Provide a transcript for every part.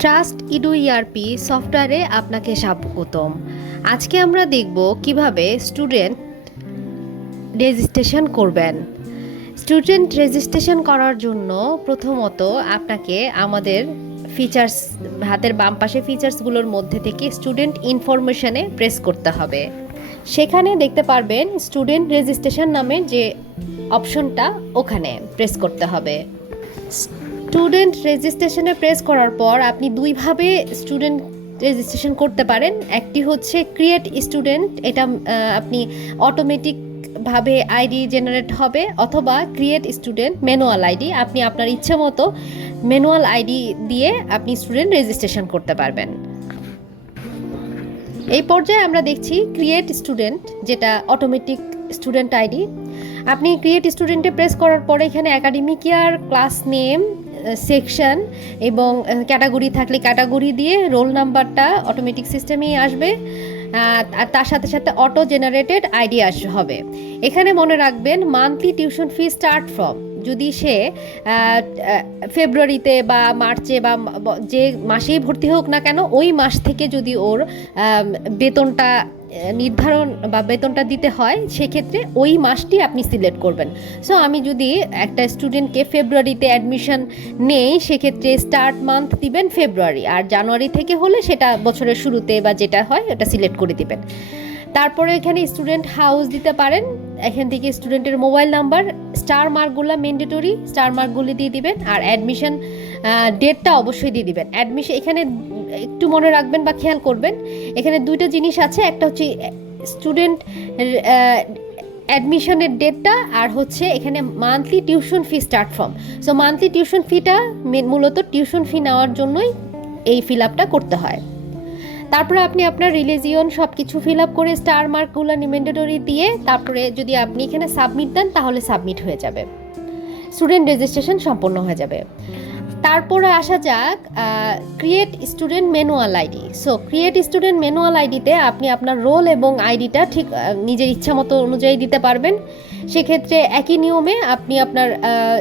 Trust edu ERP সফটওয়্যারে আপনাকে স্বাগতম। আজকে আমরা দেখব কীভাবে স্টুডেন্ট রেজিস্ট্রেশন করবেন। স্টুডেন্ট রেজিস্ট্রেশন করার জন্য প্রথমত আপনাকে আমাদের ফিচার্স হাতের বাম পাশে ফিচার্সগুলোর মধ্যে থেকে স্টুডেন্ট ইনফরমেশনে প্রেস করতে হবে। সেখানে দেখতে পারবেন স্টুডেন্ট রেজিস্ট্রেশন নামে যে অপশনটা ওখানে প্রেস করতে হবে। স্টুডেন্ট রেজিস্ট্রেশনে প্রেস করার পর আপনি দুইভাবে স্টুডেন্ট রেজিস্ট্রেশন করতে পারেন। একটি হচ্ছে ক্রিয়েট স্টুডেন্ট এটা আপনি অটোমেটিক ভাবে আইডি জেনারেট হবে অথবা ক্রিয়েট স্টুডেন্ট ম্যানুয়াল আইডি আপনি আপনার ইচ্ছে মতো ম্যানুয়াল আইডি দিয়ে আপনি স্টুডেন্ট রেজিস্ট্রেশন করতে পারবেন। এই পর্যায়ে আমরা দেখছি ক্রিয়েট স্টুডেন্ট যেটা অটোমেটিক স্টুডেন্ট আইডি আপনি ক্রিয়েট স্টুডেন্টে প্রেস করার পরে এখানে academic year class name section এবং ক্যাটাগরি থাকলে ক্যাটাগরি দিয়ে রোল নাম্বারটা অটোমেটিক সিস্টেমেই আসবে। আর তার সাথে সাথে অটো জেনারেটেড আইডিয়া হবে এখানে মনে রাখবেন monthly tuition fee start from যদি সে ফেব্রুয়ারিতে বা মার্চে বা যে মাসেই ভর্তি হোক না কেন, ওই মাস থেকে যদি ওর বেতনটা নির্ধারণ বা বেতনটা দিতে হয়, সেক্ষেত্রে ওই মাসটি আপনি সিলেক্ট করবেন। সো আমি যদি একটা স্টুডেন্টকে ফেব্রুয়ারিতে অ্যাডমিশন নেই, সেক্ষেত্রে স্টার্ট মান্থ দিবেন ফেব্রুয়ারি, আর জানুয়ারি থেকে হলে সেটা বছরের শুরুতে বা যেটা হয়, ওটা সিলেক্ট করে দিবেন। তারপরে এখানে স্টুডেন্ট হাউস দিতে পারেন এখান থেকে স্টুডেন্টের মোবাইল নাম্বার স্টার মার্কগুলো ম্যান্ডেটরি স্টার মার্কগুলি দিয়ে দিবেন আর অ্যাডমিশন ডেটটা অবশ্যই দিয়ে দিবেন। অ্যাডমিশন এখানে একটু মনে রাখবেন বা খেয়াল করবেন, এখানে দুইটা জিনিস আছে, একটা হচ্ছে স্টুডেন্ট অ্যাডমিশনের ডেটটা আর হচ্ছে এখানে monthly tuition fee start from so monthly tuition ফিটা মূলত টিউশন ফি নেওয়ার জন্যই এই ফিল আপটা করতে হয়। তারপরে আপনি আপনার রিলিজিয়ন সব কিছু ফিল আপ করে স্টার মার্কগুলো নিমেন্ডেটরি দিয়ে তারপরে যদি আপনি এখানে সাবমিট দেন, তাহলে সাবমিট হয়ে যাবে। স্টুডেন্ট রেজিস্ট্রেশন সম্পন্ন হয়ে যাবে। তারপরে আসা যাক create student manual ID so create student manual আইডিতে আপনি আপনার রোল এবং আইডিটা ঠিক নিজের ইচ্ছা মতো অনুযায়ী দিতে পারবেন। সেক্ষেত্রে একই নিয়মে আপনি আপনার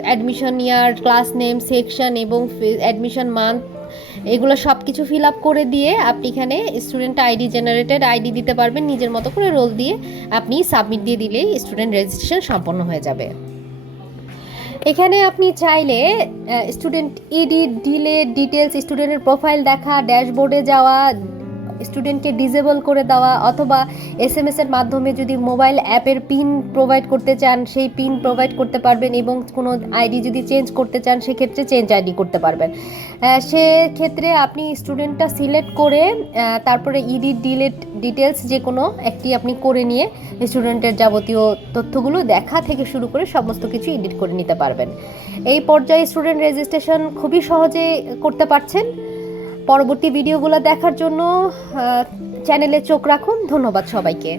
admission year class name section এবং অ্যাডমিশন মান্থ এগুলো সব কিছু ফিল আপ করে দিয়ে আপনি এখানে স্টুডেন্ট আইডি জেনারেটেড আইডি দিতে পারবেন, নিজের মতো করে রোল দিয়ে আপনি সাবমিট দিয়ে দিলেই স্টুডেন্ট রেজিস্ট্রেশন সম্পন্ন হয়ে যাবে। এখানে আপনি চাইলে স্টুডেন্ট ইডি ডিলে ডিটেলস স্টুডেন্টের প্রোফাইল দেখা ড্যাশবোর্ডে যাওয়া স্টুডেন্টকে ডিজেবল করে দেওয়া অথবা এস এম এর মাধ্যমে যদি মোবাইল অ্যাপের পিন প্রোভাইড করতে চান, সেই পিন প্রোভাইড করতে পারবেন এবং কোনো আইডি যদি চেঞ্জ করতে চান, সেক্ষেত্রে চেঞ্জ আইডি করতে পারবেন। সেক্ষেত্রে আপনি স্টুডেন্টটা সিলেক্ট করে তারপরে ইডি ডিলেট ডিটেলস যে কোনো একটি আপনি করে নিয়ে স্টুডেন্টের যাবতীয় তথ্যগুলো দেখা থেকে শুরু করে সমস্ত কিছু এডিট করে নিতে পারবেন। এই পর্যায়ে স্টুডেন্ট রেজিস্ট্রেশন খুবই সহজে করতে পারছেন। পরবর্তী ভিডিওগুলো দেখার জন্য চ্যানেলে চোখ রাখুন। ধন্যবাদ সবাইকে।